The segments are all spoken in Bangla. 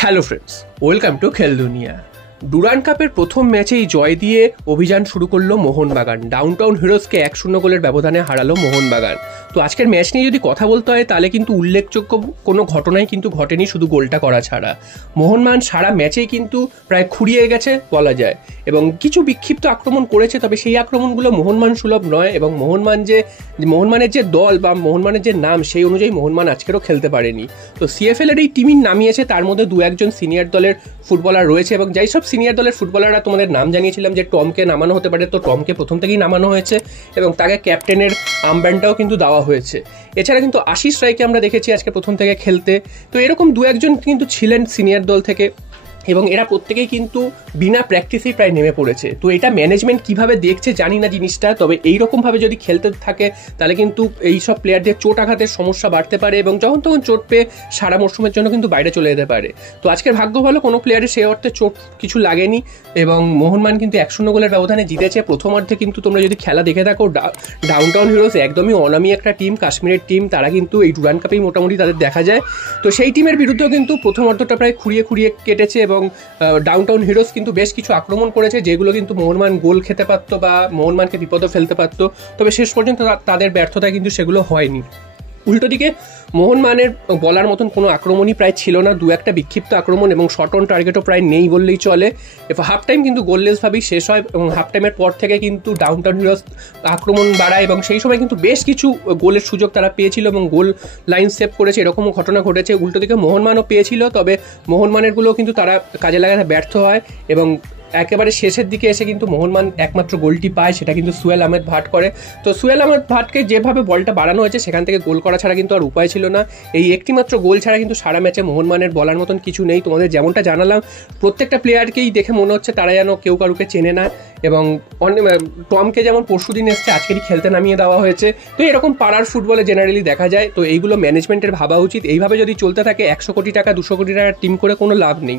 হ্যালো ফ্রেন্ডস, ওয়েলকাম টু খেল দুনিয়া। ডুরান্ড কাপের প্রথম ম্যাচেই জয় দিয়ে অভিযান শুরু করলো মোহনবাগান। ডাউনটাউন হিরোজকে 1-0 গোলের ব্যবধানে হারালো মোহনবাগান। তো আজকের ম্যাচ নিয়ে যদি কথা বলতে হয় তাহলে কিন্তু উল্লেখযোগ্য কোনো ঘটনাই কিন্তু ঘটেনি, শুধু গোলটা করা ছাড়া। মোহনবাগান সারা ম্যাচেই কিন্তু প্রায় খুঁড়িয়ে গেছে বলা যায়, এবং কিছু বিক্ষিপ্ত আক্রমণ করেছে, তবে সেই আক্রমণগুলো মোহনবাগান সুলভ নয়। এবং মোহনবাগানের যে দল বা মোহনবাগানের যে নাম, সেই অনুযায়ী মোহনবাগান আজকেরও খেলতে পারেনি। তো সিএফএল এর এই টিমই নামিয়েছে, তার মধ্যে দু একজন সিনিয়র দলের ফুটবলার রয়েছে, এবং যাই সব সিনিয়র দলের ফুটবলাররা তোমাদের নাম জানিয়েছিলাম যে টমকে নামানো হতে পারে, তো টমকে প্রথম থেকেই নামানো হয়েছে এবং তাকে ক্যাপ্টেনের আর্মব্যান্ডটাও কিন্তু দেওয়া হয়েছে। এছাড়া কিন্তু আশিস রায়কে আমরা দেখেছি আজকে প্রথম থেকে খেলতে। তো এরকম দু একজন কিন্তু ছিলেন সিনিয়র দল থেকে, এবং এরা প্রত্যেকেই কিন্তু বিনা প্র্যাকটিসেই প্রায় নেমে পড়েছে। তো এটা ম্যানেজমেন্ট কিভাবে দেখছে জানি না জিনিসটা, তবে এইরকমভাবে যদি খেলতে থাকে তাহলে কিন্তু এইসব প্লেয়ারদের চোট আঘাতের সমস্যা বাড়তে পারে, এবং যখন তখন চোট পেয়ে সারা মরশুমের জন্য কিন্তু বাইরে চলে যেতে পারে। তো আজকের ভাগ্য ভালো, কোনো প্লেয়ারের সেই অর্থে চোট কিছু লাগেনি, এবং মোহনবাগান কিন্তু 1-0 গোলের ব্যবধানে জিতেছে। প্রথম অর্ধে কিন্তু তোমরা যদি খেলা দেখে থাকো, ডাউনটাউন হিরোজ একদমই অনামি একটা টিম, কাশ্মীরের টিম, তারা কিন্তু এই ডুরান্ড কাপেই মোটামুটি তাদের দেখা যায়। তো সেই টিমের বিরুদ্ধেও কিন্তু প্রথম অর্ধটা প্রায় খুঁড়িয়ে কেটেছে, এবং ডাউনটাউন হিরোজ কিন্তু বেশ কিছু আক্রমণ করেছে যেগুলো কিন্তু মোহনবাগান গোল খেতে পারতো বা মোহনবাগানকে বিপদে ফেলতে পারতো, তবে শেষ পর্যন্ত তাদের ব্যর্থতায় কিন্তু সেগুলো হয়নি। উল্টো দিকে মোহনবাগানের বলার মতন কোনো আক্রমণই প্রায় ছিল না, দু একটা বিক্ষিপ্ত আক্রমণ এবং শট অন টার্গেটও প্রায় নেই বললেই চলে। হাফ টাইম কিন্তু গোললেসভাবেই শেষ হয়, এবং হাফ টাইমের পর থেকে কিন্তু ডাউনটাউন হিরোজ আক্রমণ বাড়ায়, এবং সেই সময় কিন্তু বেশ কিছু গোলের সুযোগ তারা পেয়েছিল এবং গোল লাইন সেভ করেছে, এরকমও ঘটনা ঘটেছে। উল্টো দিকে মোহনবাগানও পেয়েছিল, তবে মোহনবাগানেরগুলোও কিন্তু তারা কাজে লাগাতে ব্যর্থ হয়, এবং একেবারে শেষের দিকে এসে কিন্তু মোহনবাগান একমাত্র গোলটি পায়, সেটা কিন্তু সুহেল আহমেদ ভাট করে। তো সুহেল আহমেদ ভাটকে যেভাবে বলটা বাড়ানো হয়েছে সেখান থেকে গোল করা ছাড়া কিন্তু আর উপায় ছিল না। এই একটিমাত্র গোল ছাড়া কিন্তু সারা ম্যাচে মোহনবাগানের বলার মতন কিছু নেই। তোমাদের যেমনটা জানালাম, প্রত্যেকটা প্লেয়ারকেই দেখে মনে হচ্ছে তারা যেন কেউ কারুকে চেনে না, এবং টমকে যেমন পরশুদিন এসছে আজকেরই খেলতে নামিয়ে দেওয়া হয়েছে। তো এরকম পাড়ার ফুটবলে জেনারেলি দেখা যায়। তো এইগুলো ম্যানেজমেন্টের ভাবা উচিত। এইভাবে যদি চলতে থাকে 100 কোটি টাকা 200 কোটি টাকার টিম করে কোনো লাভ নেই।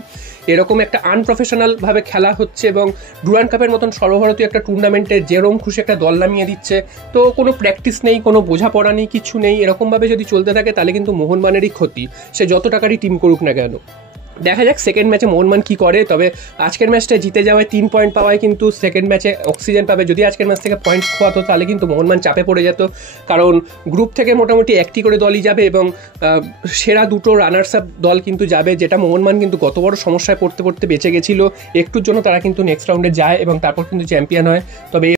এরকম একটা আনপ্রফেশনালভাবে খেলা হচ্ছে, এবং ডুরান্ড কাপের মতন সর্বভারতীয় একটা টুর্নামেন্টে যেরকম খুশি একটা দল নামিয়ে দিচ্ছে, তো কোনো প্র্যাকটিস নেই, কোনো বোঝাপড়া নেই, কিছু নেই। এরকমভাবে যদি চলতে থাকে তাহলে কিন্তু মোহনবাগানেরই ক্ষতি, সে যত টাকারই টিম করুক না কেন। দেখা যাক সেকেন্ড ম্যাচে মোহনবাগান কী করে। তবে আজকের ম্যাচটা জিতে যাওয়ায় 3 পয়েন্ট পাওয়ায় কিন্তু সেকেন্ড ম্যাচে অক্সিজেন পাবে। যদি আজকের ম্যাচ থেকে পয়েন্ট খোয়াতো তাহলে কিন্তু মোহনবাগান চাপে পড়ে যেত, কারণ গ্রুপ থেকে মোটামুটি একটি করে দলই যাবে, এবং সেরা দুটো রানার্স আপ দল কিন্তু যাবে, যেটা মোহনবাগান কিন্তু গত বড় সমস্যায় পড়তে বেঁচে গেছিলো। একটুর জন্য তারা কিন্তু নেক্সট রাউন্ডে যায় এবং তারপর কিন্তু চ্যাম্পিয়ন হয়। তবে